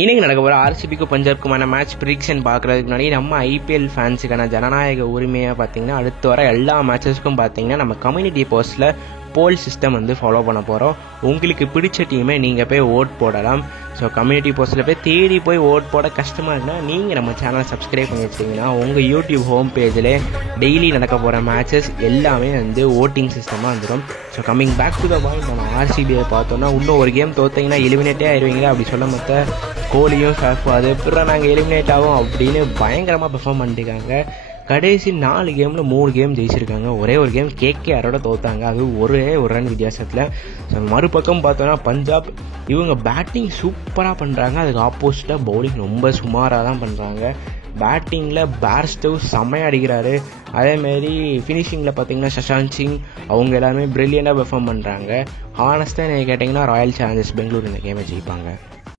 இன்னைக்கு நடக்க போகிற ஆர்சிபிக்கும் பஞ்சாப்க்குமான மேட்ச் ப்ரிடிக்ஷன் பார்க்குறதுக்கு முன்னாடி நம்ம ஐபிஎல் ஃபேன்ஸுக்கான ஜனநாயக உரிமையாக பார்த்தீங்கன்னா அடுத்து வர எல்லா மேட்சஸ்க்கும் பார்த்தீங்கன்னா நம்ம கம்யூனிட்டி போஸ்ட்டில் போல் சிஸ்டம் ஃபாலோ பண்ண போகிறோம். உங்களுக்கு பிடிச்ச டீமை நீங்கள் போய் ஓட் போடலாம். ஸோ கம்யூனிட்டி போஸ்ட்டில் போய் தேடி போய் ஓட் போட கஷ்டமாக இருந்தால் நீங்கள் நம்ம சேனலை சப்ஸ்கிரைப் பண்ணி வச்சிட்டிங்கன்னா உங்கள் யூடியூப் ஹோம் பேஜில் டெய்லி நடக்க போகிற மேட்சஸ் எல்லாமே ஓட்டிங் சிஸ்டமாக வந்துடும். So coming back to the point, நம்ம ஆர்சிபியை பார்த்தோன்னா இன்னும் ஒரு கேம் தோற்றிங்கன்னா எலிமினேட்டே ஆயிடுவீங்களா அப்படி சொல்ல மற்ற கோலியும் ஷாஃபும் அது எப்படா நாங்கள் எலிமினேட் ஆகும் அப்படின்னு பயங்கரமாக பெர்ஃபார்ம் பண்ணிட்டுருக்காங்க. கடைசி 4 கேமில் 3 கேம் ஜெயிச்சிருக்காங்க. ஒரே ஒரு கேம் கேகேஆரோட தோத்தாங்க, அது ஒரே ஒரு ரன் வித்தியாசத்தில். ஸோ மறுபக்கம் பார்த்தோன்னா பஞ்சாப் இவங்க பேட்டிங் சூப்பராக பண்ணுறாங்க, அதுக்கு ஆப்போசிட்டாக பவுலிங் ரொம்ப சுமாராக தான் பண்ணுறாங்க. பேட்டிங்கில் பேர்ஸ்டவ் செம்மையாக அடிக்கிறாரு, அதேமாரி ஃபினிஷிங்கில் பார்த்தீங்கன்னா சஷாந்த் சிங் அவங்க எல்லாருமே ப்ரில்லியண்டாக பெர்ஃபார்ம் பண்ணுறாங்க. ஹானஸ்ட்டாக நீங்கள் கேட்டிங்கன்னா ராயல் சேலஞ்சர்ஸ் பெங்களூர் இந்த கேமை ஜெயிப்பாங்க.